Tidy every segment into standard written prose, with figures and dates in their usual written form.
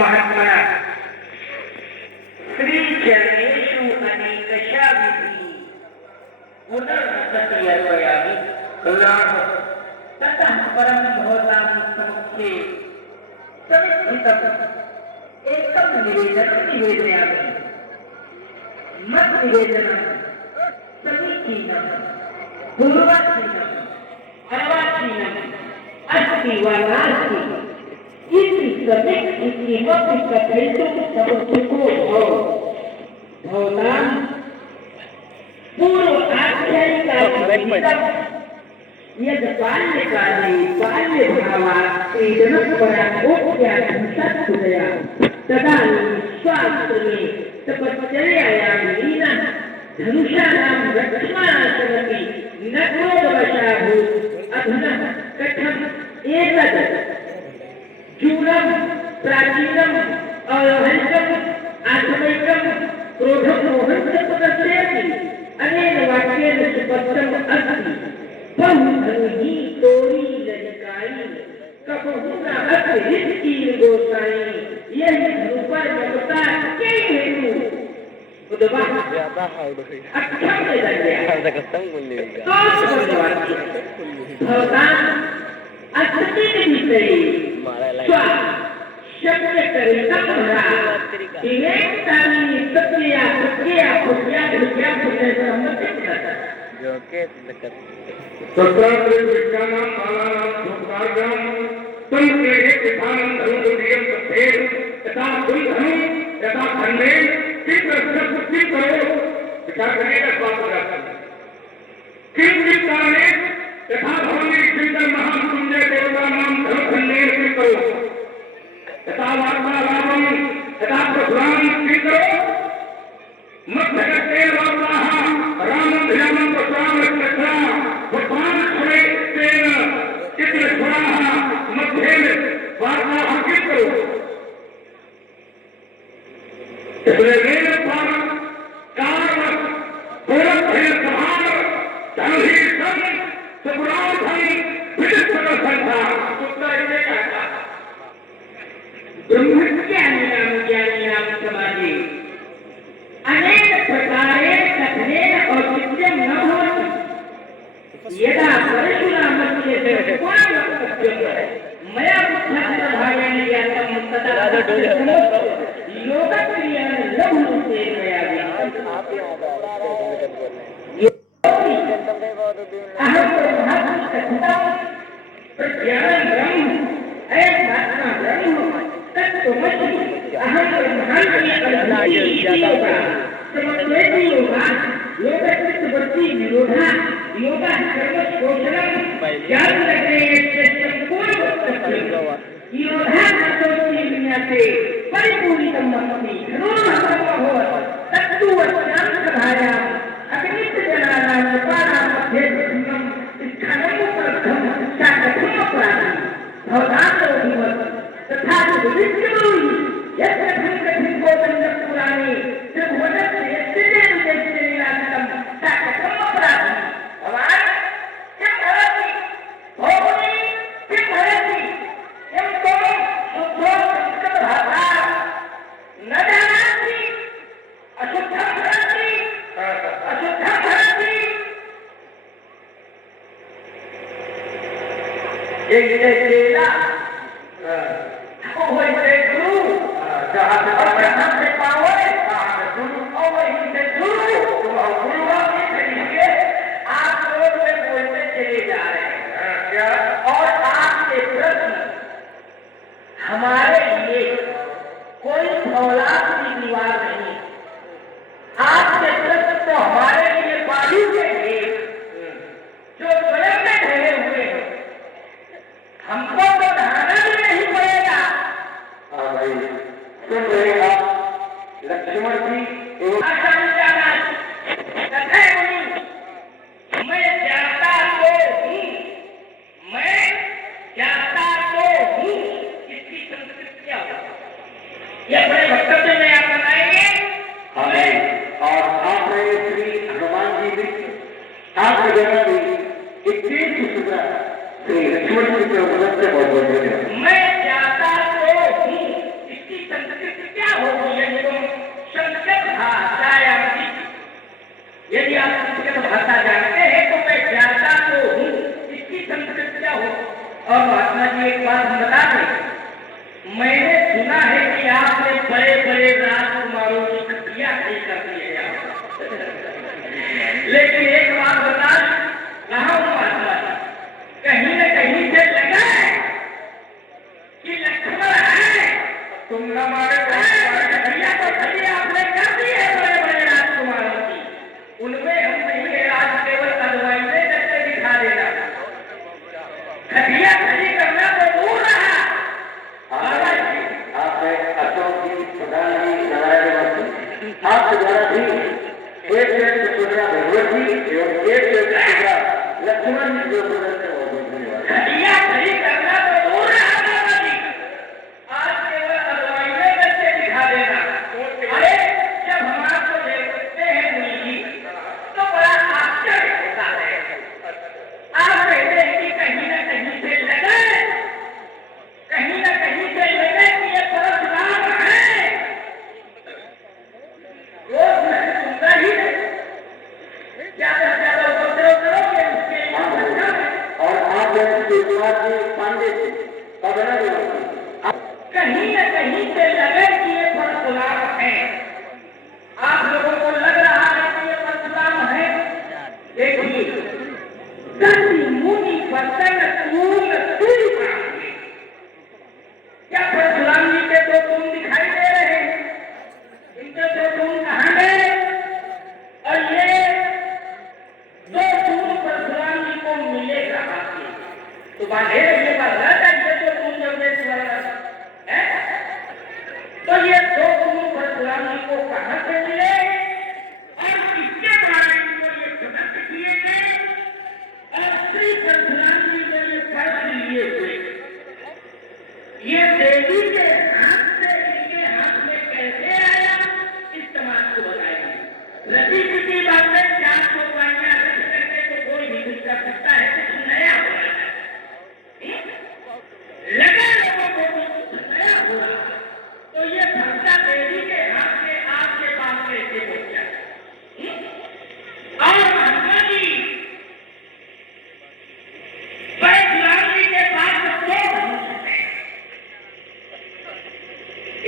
महात्मना श्री चरणेषु अनेकशा विधि पुनर्नतयर्पयामि करुणाः ततः परं भवतां सम्मुखे समिद्धम् एकं निवेदनं निवेदयामि। मद्निवेदनं समीचीनं पूर्वाचीनम् अर्वाचीनम् अस्ति वा नास्ति इति सम्यक् किमपि कथयितुं समर्थको भवतां पूर्व आख्यायिकां यद् बाल्यकाले बाल्यभावात् क्रीडनपराकोप्यां सत्कृतया तदानीं स्वाश्रमे तपश्चर्यायां लीना धनुषाणां रक्ष्मासनपि न क्रोधवशाभूत्। अधुना कथम् एतद् चूरं प्राचीनम् अवहरितम् आत्मैकं क्रोधमोहं च प्रदर्शयति। अनेन वाक्येन सुपष्टम् अस्ति बहुधनुः तोरी ललिकाई कपहु न अतिरिक्ति गोसाई यही धनुपर ममता के हेतु उद्भव ज्यादा अच्छा ले गया ऐसा कस्टम बोल लिया भगवान अस्ति के विषय स्वा शब्द करे तमरा इन्हें तानी सत्या सत्या पुष्या पुष्या पुष्या सम्मति करता जो के दिक्कत सत्रात्रि विज्ञानां बालानां संस्कारं संस्कृते पितानं धनुर्दियं तथेर तथा धनु यथा खंडे चित्रस्य पुष्टि करो विचार करेगा स्वास्थ्य जाता किम विचारे यथा भवनी चिंतन महामृत्युंजय देवता नाम धनुखंडे करो यथा वार्तालापम यथा प्रभुराम करो मध्यगते वार्ताः रामं ध्यानं प्रभुराम रक्षा भगवान खड़े तेन चित्र स्वराः मध्येन वार्ताः करो इसलिए वेद पर कार्य पूरक है समान धनुही सन सुपुराण धन विदित संख्या उत्तर इसे कहता ब्रह्मज्ञानिनां ज्ञानिनां समाजे अनेक प्रकारे कथनेन औचित्यं न भवति। यदा परशुरामस्य कोणवक्तव्यं मया बुद्धान्तभावेन ज्ञातं तदा योगक्रियां लघुरूपे मया ज्ञातम्। अहं ब्रह्मात्मकथां प्रज्ञानं ब्रह्म अयं आत्मा ब्रह्म तत्त्वमसि अहं ब्रह्माण्डे अनुभूतियोगा समत्वेति योगा योगचित्तवृत्ति निरोधा योगा सर्वशोषणं ज्ञानलग्नेयस्य सम्पूर्णवक्तव्यं योधा कर्तव्ये विन्यासे परिपूरितम् अस्ति धनुर्महत्त्वमभवत् तत्तु वचनान्तधाराम् अग्निजनानां नृपाणां मध्ये प्रथमं स्थानमुपलब्धं सा कथमप्राप्ति भवतां तथा विविध्यब्रूहि यत्र कठिनकोपनिषत्पुराणे त्रिभुवनस्य यस्य विजयनिराकृतं सा कथमप्राप्ति भवान् किं भवति भोगुनि किं भवति यं त्वं शुद्धो संस्कृतभाषा न जानासि अशुद्धं भवति अशुद्धं भवति ये चेला हमारे लिए कोई फौलादी दीवार नहीं। आपके प्रश्न तो हमारे लिए बाजू के ढेर जो स्वयं में ठहरे हुए हैं हमको तो ढाना भी नहीं पड़ेगा। हाँ भाई सुन रहे आप लक्ष्मण जी आसान जाना कथे मुनि मैं जाता तो हूँ मैं जाता तो हूँ इसकी संस्कृत क्या होगा ये बड़े वक्तव्य में आप बनाएंगे हमें और आप रहे श्री हनुमान जी भी आपकी जगह भी इतनी सुंदर श्री लक्ष्मण जी के उपलब्ध बहुत बहुत धन्यवाद। मैं जाता तो हूँ इसकी सुना है कि आपने बड़े बड़े राजकुमारों की खटिया खड़ी कर दी है लेकिन एक बात बता कहा हुआ कहीं न कहीं से लगा है कि लक्ष्मण है तुम न मारे खटिया तो खड़ी आपने कर दी है बड़े बड़े राजकुमारों की उनमें हम नहीं है आज केवल अदवाइजे करके दिखा देना खटिया खड़ी करना तो दूर रहा आपने अशोक जी प्रधान जी नारायण वस्तु आपके द्वारा भी एक सुधरा भगवत जी एवं एक सुधरा लक्ष्मण जी जो खटिया खड़ी करना तो दूर रहा बाबा जी आज केवल अदवाइजे करके दिखा देना अरे जब हम आपको देखते हैं मुनि जी तो बड़ा आश्चर्य होता है आप कहते हैं कि कहीं न कहीं से लगे कहीं न कहीं से लगे कि ये परशुराम है रोज नहीं सुनता ही ज्यादा से ज्यादा उपद्रव करोगे उसके लिए अच्छा है और आप जैसे कुमार जी पांडे जी पगड़ा कहीं न कहीं से लगे कि ये परशुराम है आप लोगों को लग रहा है कि ये परशुराम है देखिए गति मुनि बर्तन तूल तुल क्या परशुराम जी के दो तुम दिखाई दे रहे हैं इनके दो तुम कहाँ गए और ये दो तुम परशुराम जी को मिले कहाँ से तो बांधे ये बात ये दो तुम जगदीश्वर है तो ये दो तुम परशुराम जी को कहाँ से मिले और किसके द्वारा इनको ये प्रकट किए गए और श्री परशुराम जी ने ये पर्व लिए हुए ये देवी के हाथ से इनके हाथ में कैसे आया इस समाज को बताएंगे रति पिटी बातें चार सौ पाइयां रख करके तो कोई भी कुछ कर सकता है कुछ नया हो रहा है लगा लोगों को कुछ नया हो रहा है तो ये भक्ता देवी के हाथ में आपके पास कैसे पहुंचा और महात्मा जी परशुराम जी के पास दो धनुष हैं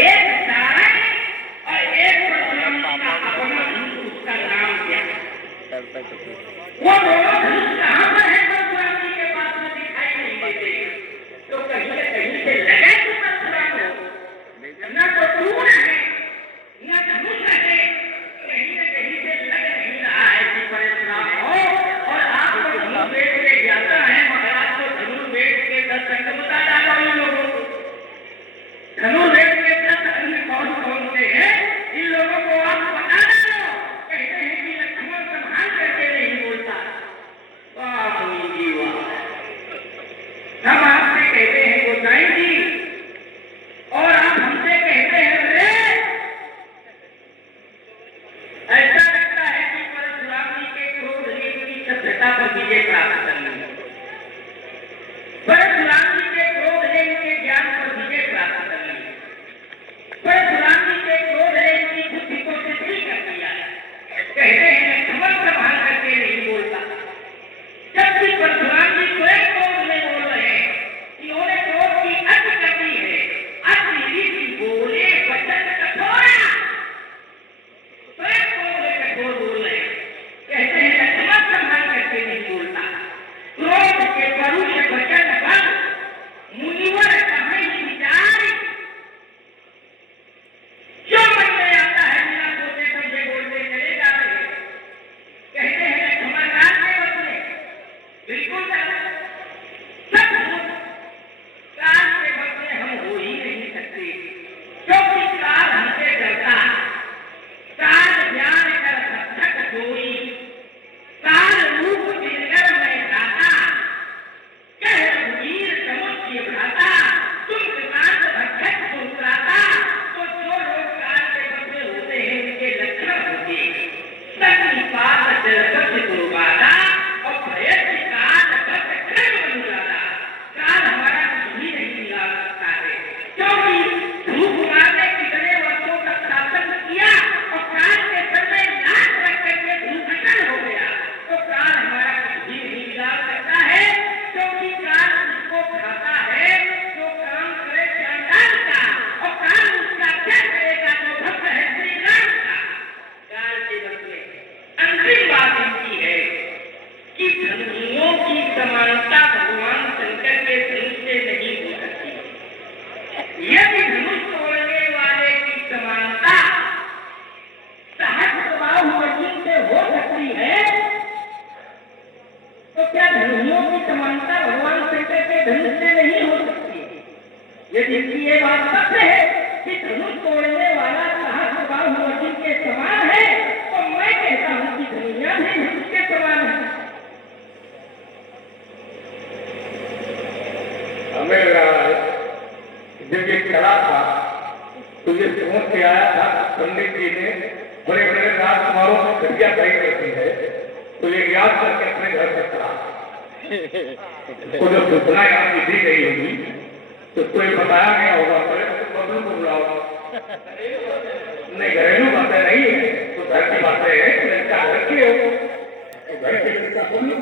एक सारंग और एक परशुराम जी का अपना धनुष उसका नाम क्या वो दोनों धनुष कहाँ पर है परशुराम जी के पास में दिखाई नहीं देते तो कहीं न कहीं से लगे तो परशुराम हो न तो तूण है न धनुष है कहीं न कहीं से लग नहीं रहा है कि परशुराम हो और आपको धनुष बेच के जाता है महाराज को धनुष बेच के 10 अंग बता डालो इन लोगों को धनुष बेच के 10 अंग कौन कौन से हैं इन लोगों को आप बता दो कहते हैं कि लक्ष्मण संभाल करके नहीं बोलता तुझे समझ के आया था पंडित जी ने बड़े बड़े राजकुमारों को घटिया कही करती है, तो ये याद करके अपने घर से करा को जब सूचना यहाँ की दी गई होगी तो कोई बताया गया होगा, बबलू को बुलाओ। नहीं, घरेलू बातें नहीं है तो घर की बातें हैं, घर की हो घर के बबलू को